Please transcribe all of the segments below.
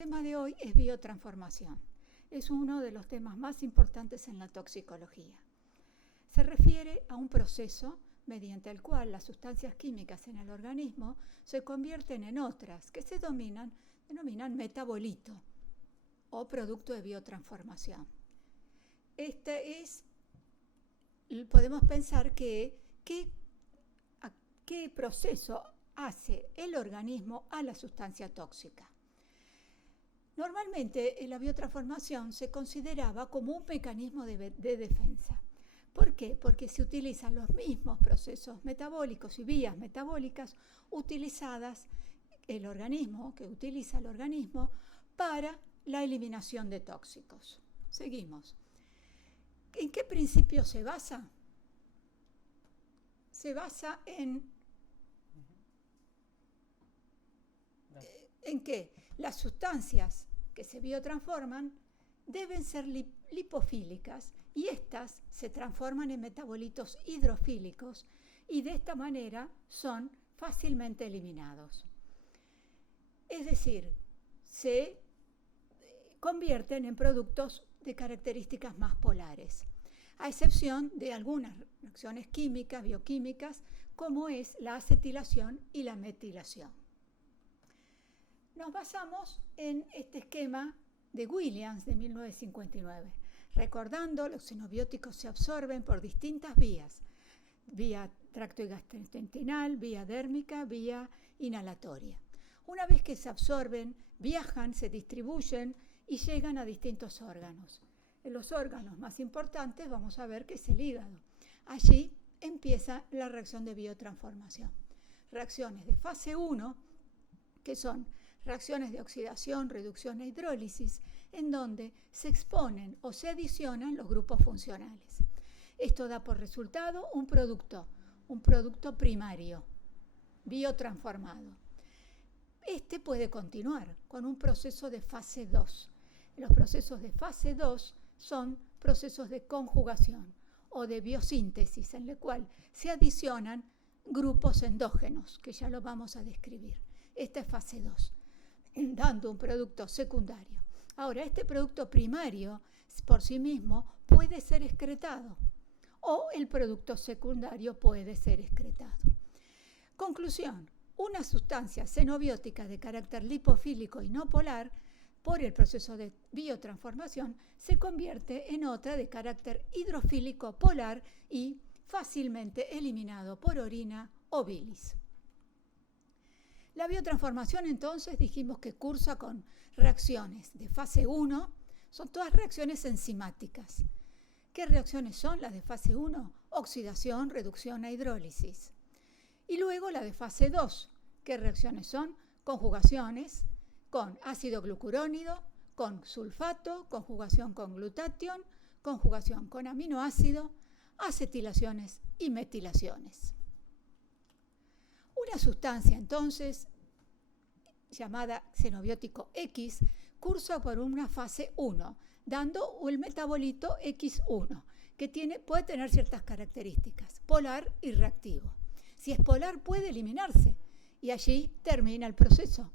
El tema de hoy es biotransformación. Es uno de los temas más importantes en la toxicología. Se refiere a un proceso mediante el cual las sustancias químicas en el organismo se convierten en otras que se denominan metabolito o producto de biotransformación. Podemos pensar qué proceso hace el organismo a la sustancia tóxica. Normalmente la biotransformación se consideraba como un mecanismo de defensa. ¿Por qué? Porque se utilizan los mismos procesos metabólicos y vías metabólicas utilizadas que utiliza el organismo para la eliminación de tóxicos. Seguimos. ¿En qué principio se basa? Se basa en que las sustancias que se biotransforman deben ser lipofílicas y estas se transforman en metabolitos hidrofílicos y de esta manera son fácilmente eliminados. Es decir, se convierten en productos de características más polares, a excepción de algunas reacciones químicas, bioquímicas, como es la acetilación y la metilación. Nos basamos en este esquema de Williams de 1959. Recordando, los xenobióticos se absorben por distintas vías: vía tracto gastrointestinal, vía dérmica, vía inhalatoria. Una vez que se absorben, viajan, se distribuyen y llegan a distintos órganos. En los órganos más importantes vamos a ver que es el hígado. Allí empieza la reacción de biotransformación. Reacciones de fase 1, que son reacciones de oxidación, reducción e hidrólisis, en donde se exponen o se adicionan los grupos funcionales. Esto da por resultado un producto primario, biotransformado. Este puede continuar con un proceso de fase 2. Los procesos de fase 2 son procesos de conjugación o de biosíntesis, en el cual se adicionan grupos endógenos, que ya lo vamos a describir. Esta es fase 2, dando un producto secundario. Ahora, este producto primario por sí mismo puede ser excretado o el producto secundario puede ser excretado. Conclusión: una sustancia xenobiótica de carácter lipofílico y no polar, por el proceso de biotransformación, se convierte en otra de carácter hidrofílico polar y fácilmente eliminado por orina o bilis. La biotransformación, entonces, dijimos que cursa con reacciones de fase 1, son todas reacciones enzimáticas. ¿Qué reacciones son las de fase 1? Oxidación, reducción e hidrólisis. Y luego la de fase 2, ¿qué reacciones son? Conjugaciones con ácido glucurónido, con sulfato, conjugación con glutatión, conjugación con aminoácido, acetilaciones y metilaciones. Una sustancia, entonces, llamada xenobiótico X, cursa por una fase 1, dando el metabolito X1, que puede tener ciertas características, polar y reactivo. Si es polar, puede eliminarse y allí termina el proceso.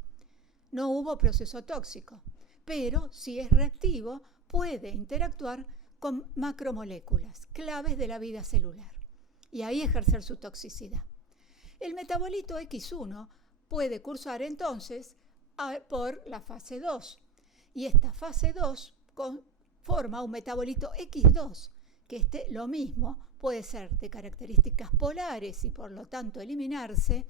No hubo proceso tóxico, pero si es reactivo, puede interactuar con macromoléculas, claves de la vida celular, y ahí ejercer su toxicidad. El metabolito X1 puede cursar entonces por la fase 2 y esta fase 2 forma un metabolito X2, que lo mismo puede ser de características polares y por lo tanto eliminarse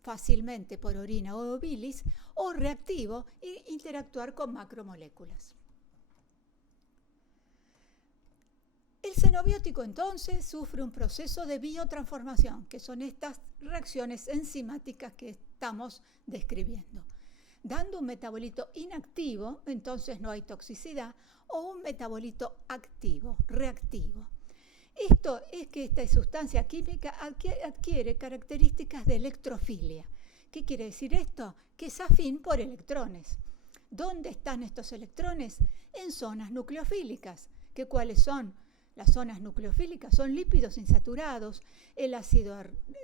fácilmente por orina o bilis, o reactivo e interactuar con macromoléculas. El xenobiótico entonces sufre un proceso de biotransformación, que son estas reacciones enzimáticas que estamos describiendo. Dando un metabolito inactivo, entonces no hay toxicidad, o un metabolito activo, reactivo. Esto es que esta sustancia química adquiere características de electrofilia. ¿Qué quiere decir esto? Que es afín por electrones. ¿Dónde están estos electrones? En zonas nucleofílicas. ¿Cuáles son? Las zonas nucleofílicas son lípidos insaturados, el ácido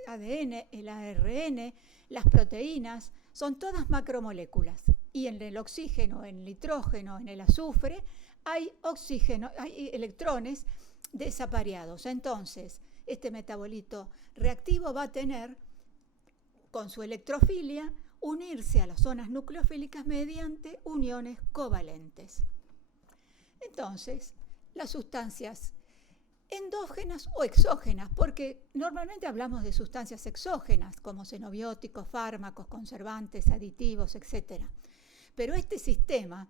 ADN, el ARN, las proteínas, son todas macromoléculas y en el oxígeno, en el nitrógeno, en el azufre, hay oxígeno, hay electrones desapareados. Entonces, este metabolito reactivo va a tener, con su electrofilia, unirse a las zonas nucleofílicas mediante uniones covalentes. Entonces, las sustancias endógenas o exógenas, porque normalmente hablamos de sustancias exógenas, como xenobióticos, fármacos, conservantes, aditivos, etc. Pero este sistema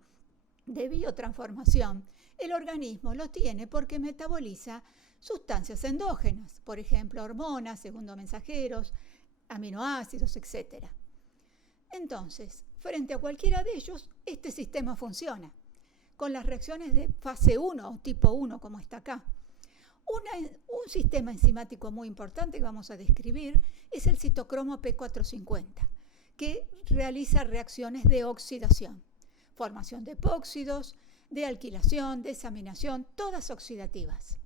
de biotransformación, el organismo lo tiene porque metaboliza sustancias endógenas, por ejemplo, hormonas, segundos mensajeros, aminoácidos, etc. Entonces, frente a cualquiera de ellos, este sistema funciona con las reacciones de fase 1 o tipo 1, como está acá. Un sistema enzimático muy importante que vamos a describir es el citocromo P450, que realiza reacciones de oxidación, formación de epóxidos, de alquilación, desaminación, todas oxidativas.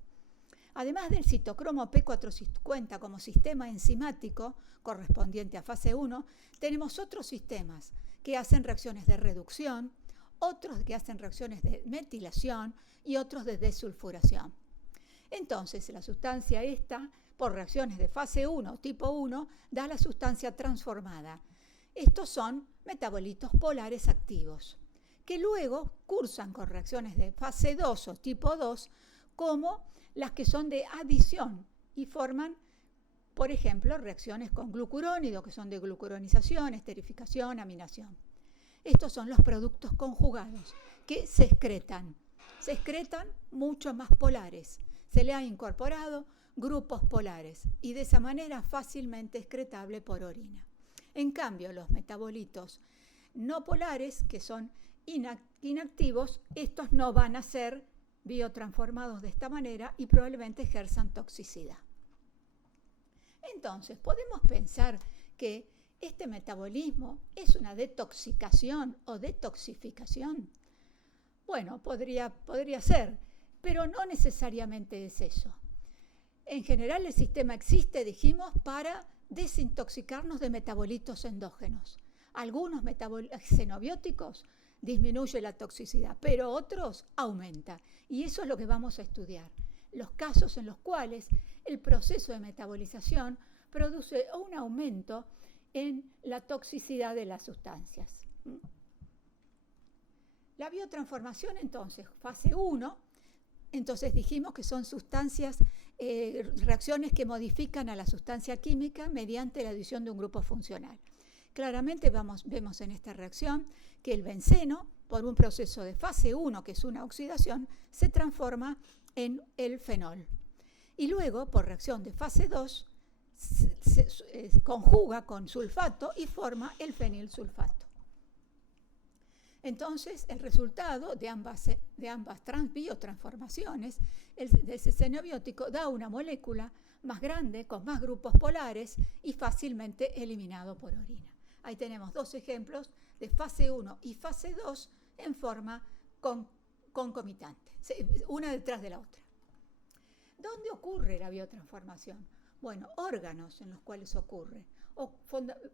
Además del citocromo P450 como sistema enzimático correspondiente a fase 1, tenemos otros sistemas que hacen reacciones de reducción, otros que hacen reacciones de metilación y otros de desulfuración. Entonces, la sustancia esta, por reacciones de fase 1, tipo 1, da la sustancia transformada. Estos son metabolitos polares activos, que luego cursan con reacciones de fase 2 o tipo 2, como las que son de adición y forman, por ejemplo, reacciones con glucurónido, que son de glucuronización, esterificación, aminación. Estos son los productos conjugados que se excretan mucho más polares. Se le han incorporado grupos polares y de esa manera fácilmente excretable por orina. En cambio, los metabolitos no polares, que son inactivos, estos no van a ser biotransformados de esta manera y probablemente ejerzan toxicidad. Entonces, podemos pensar que este metabolismo es una detoxicación o detoxificación. Bueno, podría ser, pero no necesariamente es eso. En general, el sistema existe, dijimos, para desintoxicarnos de metabolitos endógenos. Algunos xenobióticos disminuyen la toxicidad, pero otros aumenta. Y eso es lo que vamos a estudiar. Los casos en los cuales el proceso de metabolización produce un aumento en la toxicidad de las sustancias. La biotransformación, entonces, fase 1, entonces dijimos que son sustancias, reacciones que modifican a la sustancia química mediante la adición de un grupo funcional. Claramente vemos en esta reacción que el benceno, por un proceso de fase 1, que es una oxidación, se transforma en el fenol. Y luego, por reacción de fase 2, se conjuga con sulfato y forma el fenilsulfato. Entonces, el resultado de ambas biotransformaciones, de ese xenobiótico, da una molécula más grande, con más grupos polares y fácilmente eliminado por orina. Ahí tenemos dos ejemplos de fase 1 y fase 2 en forma concomitante, una detrás de la otra. ¿Dónde ocurre la biotransformación? Bueno, órganos en los cuales ocurre.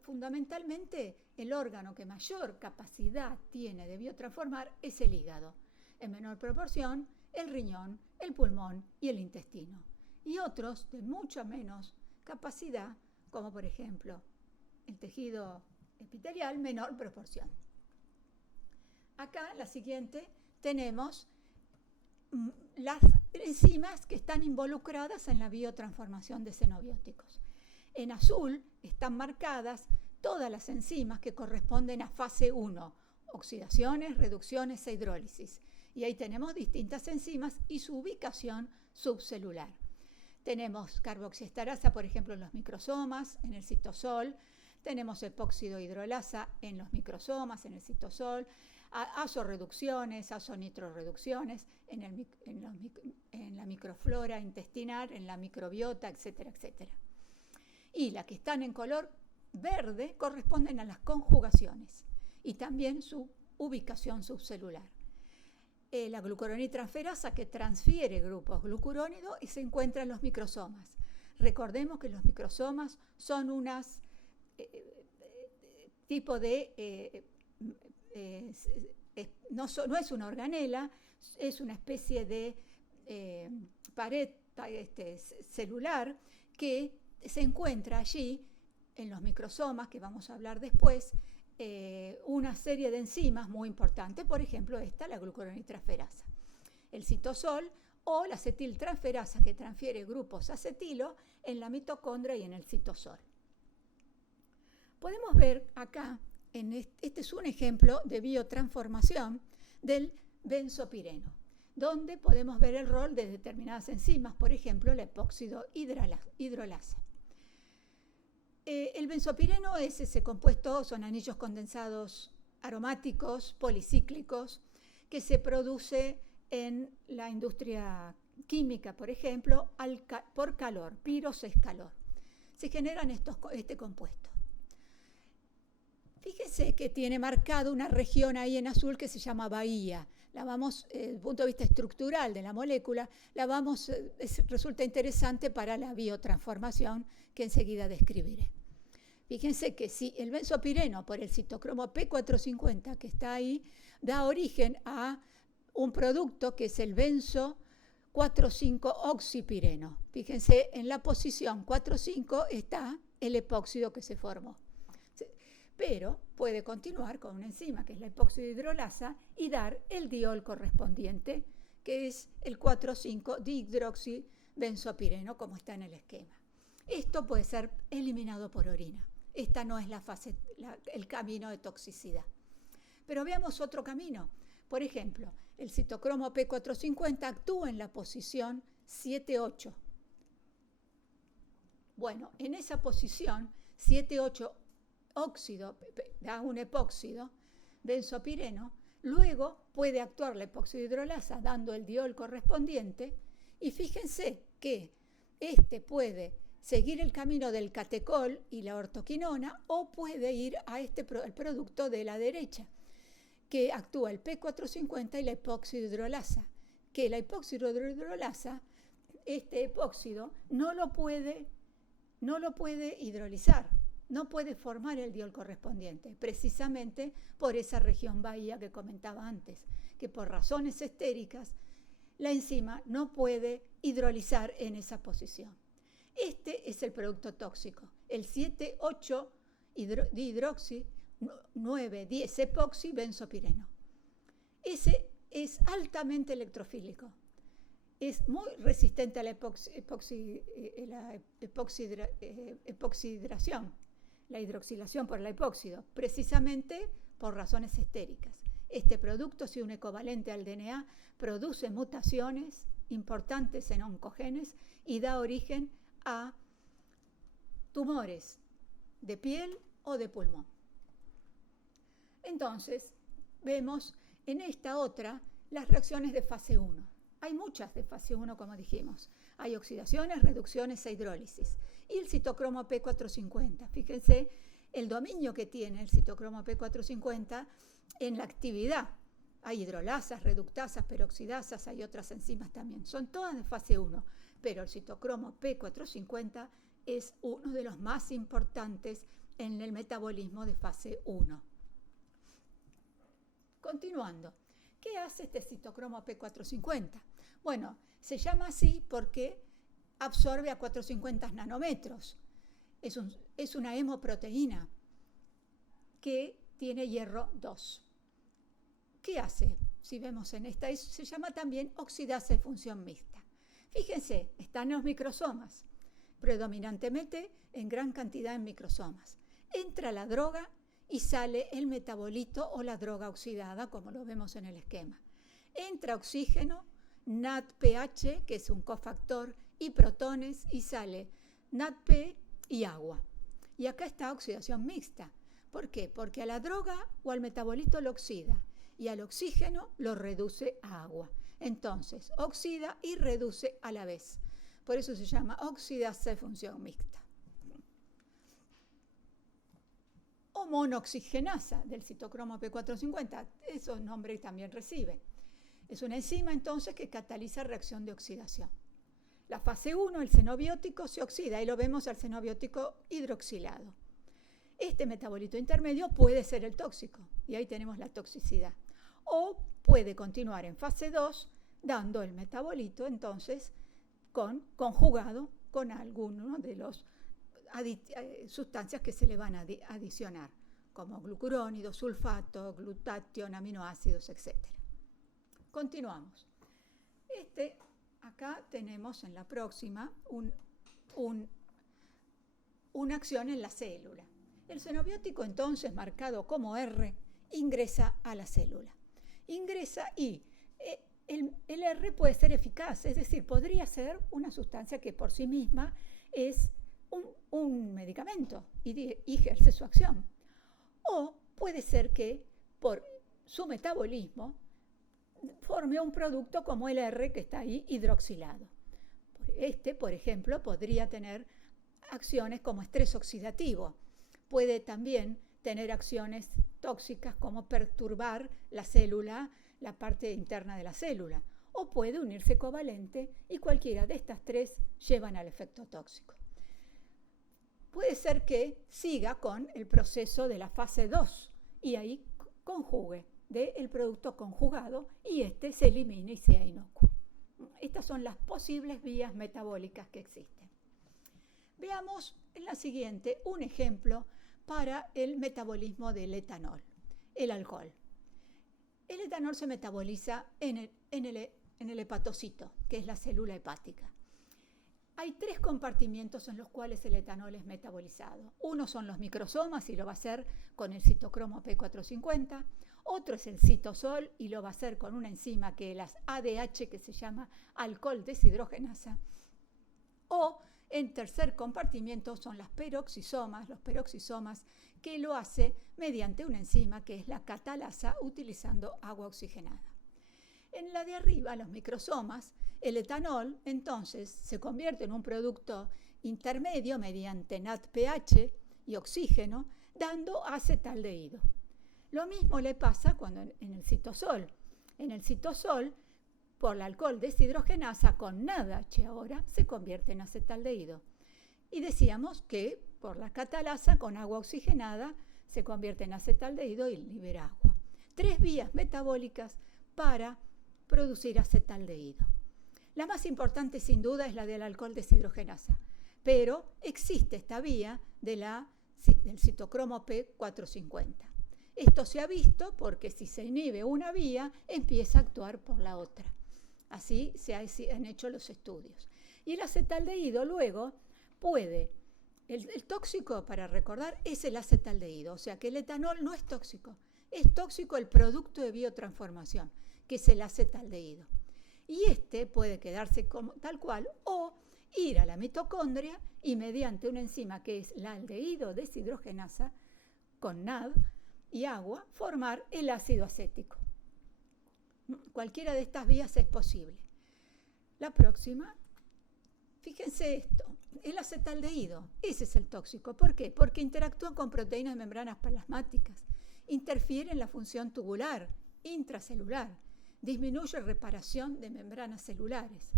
Fundamentalmente, el órgano que mayor capacidad tiene de biotransformar es el hígado. En menor proporción, el riñón, el pulmón y el intestino. Y otros de mucha menos capacidad, como por ejemplo el tejido epitelial, menor proporción. Acá, la siguiente, tenemos las enzimas que están involucradas en la biotransformación de xenobióticos. En azul están marcadas todas las enzimas que corresponden a fase 1, oxidaciones, reducciones e hidrólisis. Y ahí tenemos distintas enzimas y su ubicación subcelular. Tenemos carboxiestarasa, por ejemplo, en los microsomas, en el citosol. Tenemos epóxido hidrolasa en los microsomas, en el citosol. Azorreducciones, azonitroreducciones en la microflora intestinal, en la microbiota, etcétera, etcétera. Y las que están en color verde corresponden a las conjugaciones y también su ubicación subcelular. La glucuronidrotransferasa, que transfiere grupos glucurónidos y se encuentra en los microsomas. Recordemos que los microsomas son unas tipo de no es una organela, es una especie de pared celular que se encuentra allí en los microsomas, que vamos a hablar después, una serie de enzimas muy importantes, por ejemplo esta, la glucuronitransferasa, el citosol o la acetiltransferasa, que transfiere grupos acetilo en la mitocondria y en el citosol. Podemos ver acá, este es un ejemplo de biotransformación del benzopireno, donde podemos ver el rol de determinadas enzimas, por ejemplo la epóxido hidrolasa. El benzopireno es ese compuesto, son anillos condensados aromáticos, policíclicos, que se produce en la industria química, por ejemplo, por calor, piros es calor. Se generan este compuesto. Fíjese que tiene marcado una región ahí en azul que se llama bahía. Desde el punto de vista estructural de la molécula, resulta interesante para la biotransformación que enseguida describiré. Fíjense que si el benzopireno por el citocromo P450 que está ahí, da origen a un producto que es el benzo 4,5-oxipireno. Fíjense, en la posición 4,5 está el epóxido que se formó. Pero puede continuar con una enzima que es la epóxido hidrolasa y dar el diol correspondiente, que es el 4,5-dihidroxibenzopireno, como está en el esquema. Esto puede ser eliminado por orina. Esta no es el camino de toxicidad. Pero veamos otro camino. Por ejemplo, el citocromo P450 actúa en la posición 7,8. Bueno, en esa posición 7,8 óxido, da un epóxido, benzopireno, luego puede actuar la epóxido hidrolasa dando el diol correspondiente, y fíjense que puede seguir el camino del catecol y la ortoquinona, o puede ir a el producto de la derecha, que actúa el P450 y la epóxido hidrolasa, que la epóxido hidrolasa, este epóxido no lo puede hidrolizar, no puede formar el diol correspondiente, precisamente por esa región bahía que comentaba antes, que por razones estéricas la enzima no puede hidrolizar en esa posición. Este es el producto tóxico, el 7,8 dihidroxi 9,10 epoxibenzopireno. Ese es altamente electrofílico, es muy resistente a la epoxidación, la hidroxilación por el epóxido, precisamente por razones estéricas. Este producto, si un ecovalente al DNA, produce mutaciones importantes en oncogenes y da origen a tumores de piel o de pulmón. Entonces, vemos en esta otra las reacciones de fase 1. Hay muchas de fase 1, como dijimos. Hay oxidaciones, reducciones e hidrólisis. Y el citocromo P450. Fíjense el dominio que tiene el citocromo P450 en la actividad. Hay hidrolasas, reductasas, peroxidasas, hay otras enzimas también. Son todas de fase 1, pero el citocromo P450 es uno de los más importantes en el metabolismo de fase 1. Continuando, ¿qué hace este citocromo P450? Bueno, se llama así porque absorbe a 450 nanómetros. Es una hemoproteína que tiene hierro 2. ¿Qué hace? Si vemos en esta, se llama también oxidasa de función mixta. Fíjense, están en los microsomas, predominantemente en gran cantidad en microsomas. Entra la droga y sale el metabolito o la droga oxidada, como lo vemos en el esquema. Entra oxígeno, NADPH, que es un cofactor, y protones, y sale NADP y agua. Y acá está oxidación mixta. ¿Por qué? Porque a la droga o al metabolito lo oxida y al oxígeno lo reduce a agua. Entonces, oxida y reduce a la vez. Por eso se llama oxidasa de función mixta. O monoxigenasa del citocromo P450, esos nombres también recibe. Es una enzima entonces que cataliza reacción de oxidación. La fase 1, el xenobiótico, se oxida y lo vemos al xenobiótico hidroxilado. Este metabolito intermedio puede ser el tóxico, y ahí tenemos la toxicidad. O puede continuar en fase 2, dando el metabolito entonces conjugado con alguno de las sustancias que se le van a adicionar, como glucurónido, sulfato, glutatión, aminoácidos, etc. Continuamos. Acá tenemos en la próxima una acción en la célula. El xenobiótico entonces, marcado como R, ingresa a la célula. Ingresa y el R puede ser eficaz, es decir, podría ser una sustancia que por sí misma es un medicamento y ejerce su acción. O puede ser que por su metabolismo forme un producto como el R que está ahí hidroxilado. Por ejemplo, podría tener acciones como estrés oxidativo. Puede también tener acciones tóxicas como perturbar la célula, la parte interna de la célula, o puede unirse covalente y cualquiera de estas tres llevan al efecto tóxico. Puede ser que siga con el proceso de la fase 2 y ahí conjugue del producto conjugado y se elimine y sea inocuo. Estas son las posibles vías metabólicas que existen. Veamos en la siguiente un ejemplo para el metabolismo del etanol, el alcohol. El etanol se metaboliza en el hepatocito, que es la célula hepática. Hay 3 compartimientos en los cuales el etanol es metabolizado. Uno son los microsomas y lo va a hacer con el citocromo P450. Otro es el citosol y lo va a hacer con una enzima que es la ADH, que se llama alcohol deshidrogenasa. O en tercer compartimiento son los peroxisomas, que lo hace mediante una enzima que es la catalasa utilizando agua oxigenada. En la de arriba, los microsomas, el etanol entonces se convierte en un producto intermedio mediante NADPH y oxígeno, dando acetaldehído. Lo mismo le pasa cuando en el citosol. En el citosol, por el alcohol deshidrogenasa con NADH ahora, se convierte en acetaldehído. Y decíamos que por la catalasa con agua oxigenada se convierte en acetaldehído y libera agua. 3 vías metabólicas para producir acetaldehído. La más importante sin duda es la del alcohol deshidrogenasa, pero existe esta vía del citocromo P450. Esto se ha visto porque si se inhibe una vía, empieza a actuar por la otra. Así se han hecho los estudios. Y el acetaldehído luego puede, el tóxico, para recordar, es el acetaldehído, o sea que el etanol no es tóxico, es tóxico el producto de biotransformación, que es el acetaldehído. Y puede quedarse tal cual o ir a la mitocondria y mediante una enzima que es la aldehído deshidrogenasa con NAD y agua, formar el ácido acético. Cualquiera de estas vías es posible. La próxima, fíjense esto, el acetaldehído, ese es el tóxico. ¿Por qué? Porque interactúa con proteínas de membranas plasmáticas, interfiere en la función tubular, intracelular, disminuye reparación de membranas celulares.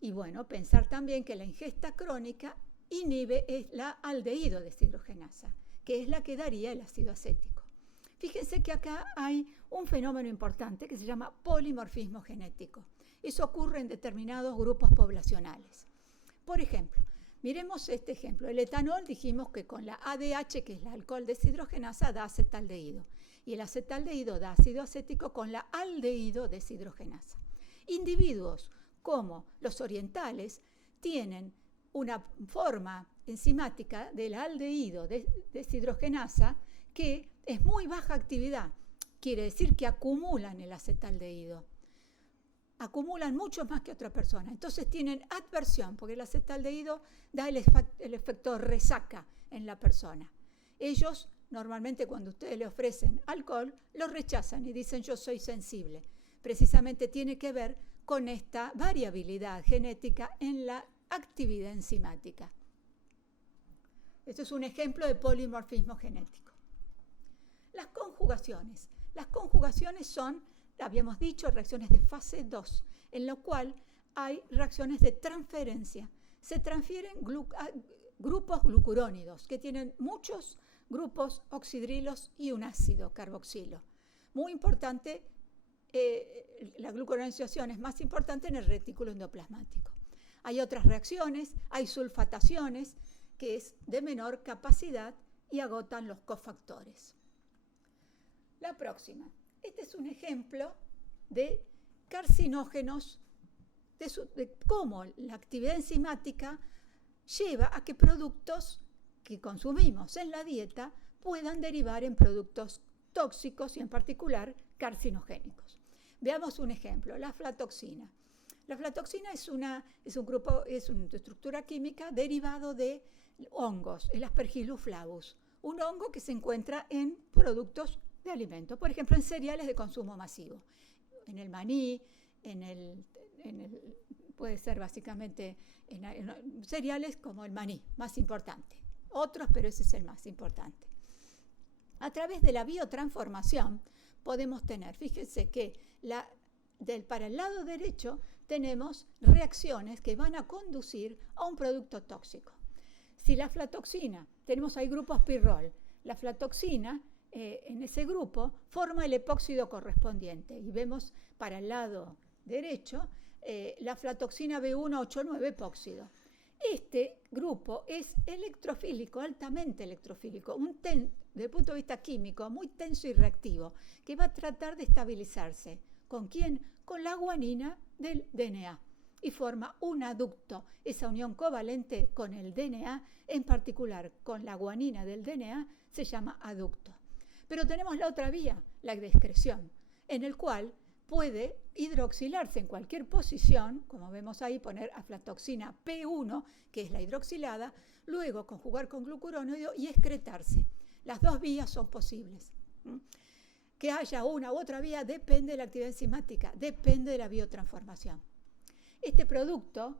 Y bueno, pensar también que la ingesta crónica inhibe la aldehído deshidrogenasa, que es la que daría el ácido acético. Fíjense que acá hay un fenómeno importante que se llama polimorfismo genético. Eso ocurre en determinados grupos poblacionales. Por ejemplo, miremos este ejemplo. El etanol dijimos que con la ADH, que es la alcohol deshidrogenasa, da acetaldehído. Y el acetaldehído da ácido acético con la aldehído deshidrogenasa. Individuos como los orientales tienen una forma enzimática del aldehído deshidrogenasa que es muy baja actividad. Quiere decir que acumulan el acetaldehído. Acumulan mucho más que otra persona. Entonces tienen adversión, porque el acetaldehído da el efecto resaca en la persona. Ellos, normalmente cuando ustedes le ofrecen alcohol, lo rechazan y dicen yo soy sensible. Precisamente tiene que ver con esta variabilidad genética en la actividad enzimática. Esto es un ejemplo de polimorfismo genético. Las conjugaciones. Las conjugaciones son, habíamos dicho, reacciones de fase 2, en lo cual hay reacciones de transferencia. Se transfieren grupos glucurónidos, que tienen muchos grupos oxidrilos y un ácido carboxilo. Muy importante, la glucuronización es más importante en el retículo endoplasmático. Hay otras reacciones, hay sulfataciones, que es de menor capacidad y agotan los cofactores. La próxima. Este es un ejemplo de carcinógenos, de cómo la actividad enzimática lleva a que productos que consumimos en la dieta puedan derivar en productos tóxicos y en particular carcinogénicos. Veamos un ejemplo, la aflatoxina. La aflatoxina es una estructura química derivado de hongos, el Aspergillus flavus, un hongo que se encuentra en productos de alimentos, por ejemplo, en cereales de consumo masivo, en el maní, puede ser básicamente en cereales como el maní, más importante. Otros, pero ese es el más importante. A través de la biotransformación podemos tener, fíjense que para el lado derecho tenemos reacciones que van a conducir a un producto tóxico. Si la aflatoxina, tenemos ahí grupos pirrol, la aflatoxina en ese grupo forma el epóxido correspondiente y vemos para el lado derecho la aflatoxina B189 epóxido. Este grupo es electrofílico, altamente electrofílico, desde el punto de vista químico, muy tenso y reactivo, que va a tratar de estabilizarse. ¿Con quién? Con la guanina del DNA. Y forma un aducto. Esa unión covalente con el DNA, en particular con la guanina del DNA, se llama aducto. Pero tenemos la otra vía, la de excreción, en el cual puede hidroxilarse en cualquier posición, como vemos ahí, poner aflatoxina P1, que es la hidroxilada, luego conjugar con glucurónido y excretarse. Las dos vías son posibles. Que haya una u otra vía depende de la actividad enzimática, depende de la biotransformación. Este producto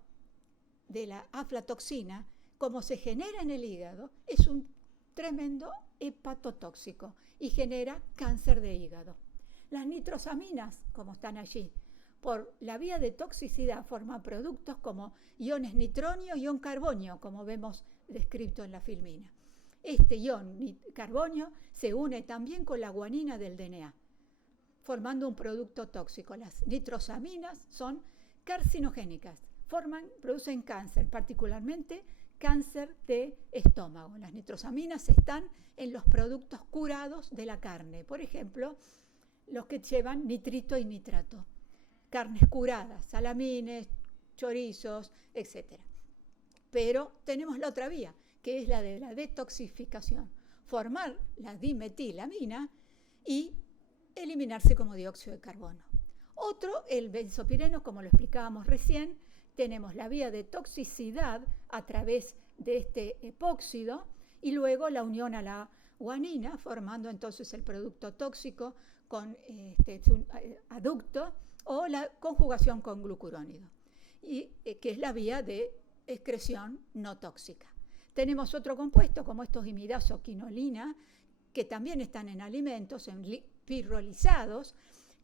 de la aflatoxina, como se genera en el hígado, es un tremendo hepatotóxico y genera cáncer de hígado. Las nitrosaminas, como están allí, por la vía de toxicidad forman productos como iones nitronio y ion carbonio, como vemos descrito en la filmina. Este ion carbonio se une también con la guanina del DNA, formando un producto tóxico. Las nitrosaminas son carcinogénicas, producen cáncer, particularmente cáncer de estómago. Las nitrosaminas están en los productos curados de la carne, por ejemplo, los que llevan nitrito y nitrato, carnes curadas, salamines, chorizos, etc. Pero tenemos la otra vía, que es la de la detoxificación, formar la dimetilamina y eliminarse como dióxido de carbono. Otro, el benzopireno, como lo explicábamos recién, tenemos la vía de toxicidad a través de este epóxido y luego la unión a la guanina, formando entonces el producto tóxico con un aducto o la conjugación con glucurónido, y que es la vía de excreción no tóxica. Tenemos otro compuesto como estos imidazo quinolina, que también están en alimentos, pirrolizados,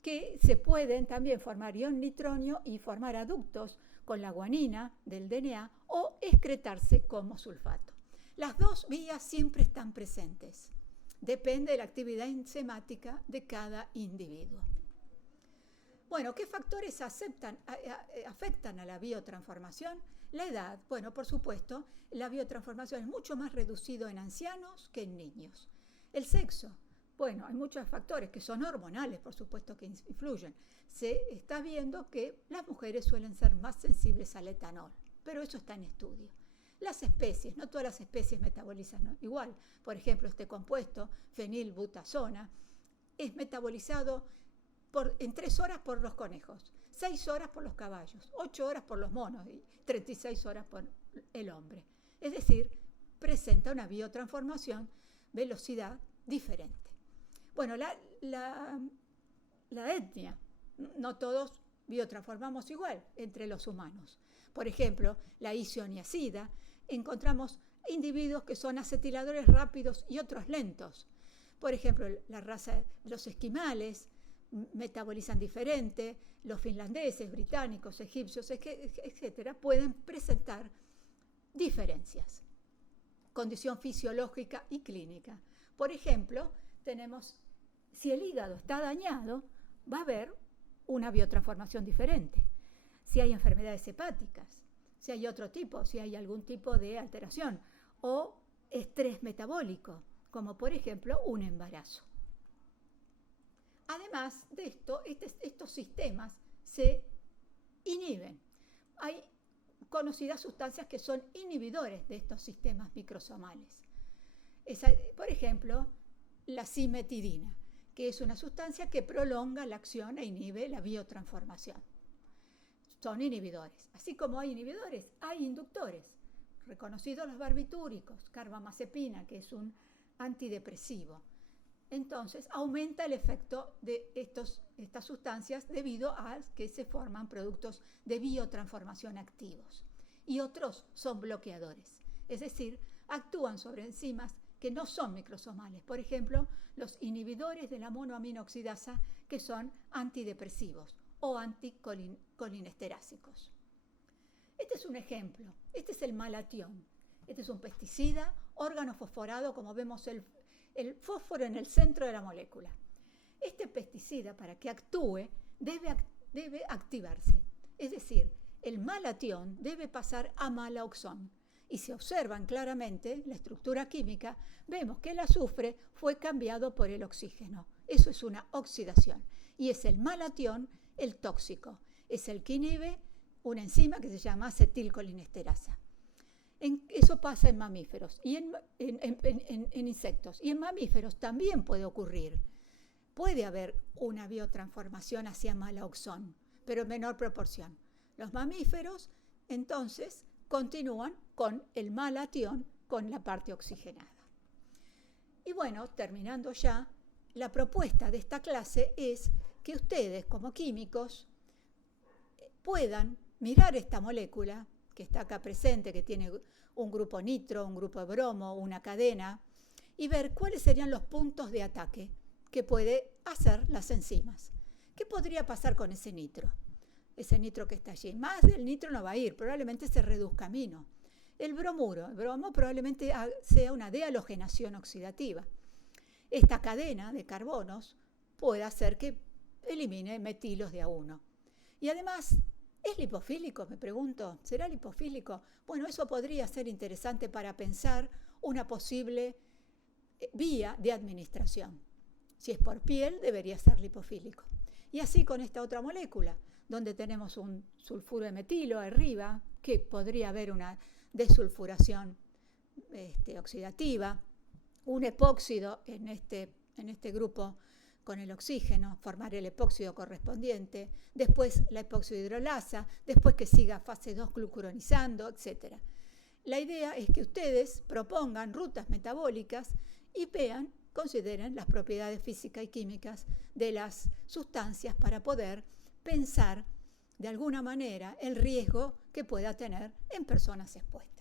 que se pueden también formar ion nitronio y formar aductos con la guanina del DNA o excretarse como sulfato. Las dos vías siempre están presentes. Depende de la actividad enzimática de cada individuo. Bueno, ¿qué factores afectan a la biotransformación? La edad. Bueno, por supuesto, la biotransformación es mucho más reducido en ancianos que en niños. El sexo. Bueno, hay muchos factores que son hormonales, por supuesto, que influyen. Se está viendo que las mujeres suelen ser más sensibles al etanol, pero eso está en estudio. Las especies, no todas las especies metabolizan igual. Por ejemplo, este compuesto, fenilbutazona, es metabolizado en 3 horas por los conejos, 6 horas por los caballos, 8 horas por los monos y 36 horas por el hombre. Es decir, presenta una biotransformación, velocidad diferente. Bueno, la etnia, no todos biotransformamos igual entre los humanos. Por ejemplo, la isoniazida, encontramos individuos que son acetiladores rápidos y otros lentos. Por ejemplo, la raza de los esquimales metabolizan diferente, los finlandeses, británicos, egipcios, etc., pueden presentar diferencias. condición fisiológica y clínica. Por ejemplo, si el hígado está dañado, va a haber una biotransformación diferente. Si hay enfermedades hepáticas, si hay otro tipo, si hay algún tipo de alteración o estrés metabólico, como por ejemplo un embarazo. Además de esto, estos sistemas se inhiben. Hay conocidas sustancias que son inhibidores de estos sistemas microsomales. Por ejemplo, la cimetidina, que es una sustancia que prolonga la acción e inhibe la biotransformación. Son inhibidores. Así como hay inhibidores, hay inductores. Reconocidos los barbitúricos, carbamazepina, que es un antidepresivo. Entonces, aumenta el efecto de estas sustancias debido a que se forman productos de biotransformación activos. Y otros son bloqueadores, es decir, actúan sobre enzimas que no son microsomales. Por ejemplo, los inhibidores de la monoaminoxidasa, que son antidepresivos o anticolinesterásicos. Este es un ejemplo. Este es el malatión. Este es un pesticida, órgano fosforado, como vemos el fósforo en el centro de la molécula. Este pesticida, para que actúe, debe activarse. Es decir, el malatión debe pasar a malaoxón. Y si observan claramente la estructura química, vemos que el azufre fue cambiado por el oxígeno. Eso es una oxidación. Y es el malatión el tóxico. Es el que inhibe una enzima que se llama acetilcolinesterasa. Eso pasa en mamíferos y en insectos. Y en mamíferos también puede ocurrir. Puede haber una biotransformación hacia malaoxón, pero en menor proporción. Los mamíferos, entonces, continúan con el malatión con la parte oxigenada. Y bueno, terminando ya, la propuesta de esta clase es que ustedes, como químicos, puedan mirar esta molécula que está acá presente, que tiene un grupo nitro, un grupo de bromo, una cadena, y ver cuáles serían los puntos de ataque que puede hacer las enzimas. ¿Qué podría pasar con ese nitro? Ese nitro que está allí. Más del nitro no va a ir, probablemente se reduzca amino. El bromo probablemente sea una dehalogenación oxidativa. Esta cadena de carbonos puede hacer que elimine metilos de A1. Y además, ¿es lipofílico? Me pregunto. ¿Será lipofílico? Bueno, eso podría ser interesante para pensar una posible vía de administración. Si es por piel, debería ser lipofílico. Y así con esta otra molécula, donde tenemos un sulfuro de metilo arriba, que podría haber una desulfuración oxidativa, un epóxido en este grupo con el oxígeno, formar el epóxido correspondiente, después la epóxido-hidrolasa, después que siga fase 2 glucuronizando, etc. La idea es que ustedes propongan rutas metabólicas y consideren las propiedades físicas y químicas de las sustancias para poder pensar de alguna manera el riesgo que pueda tener en personas expuestas.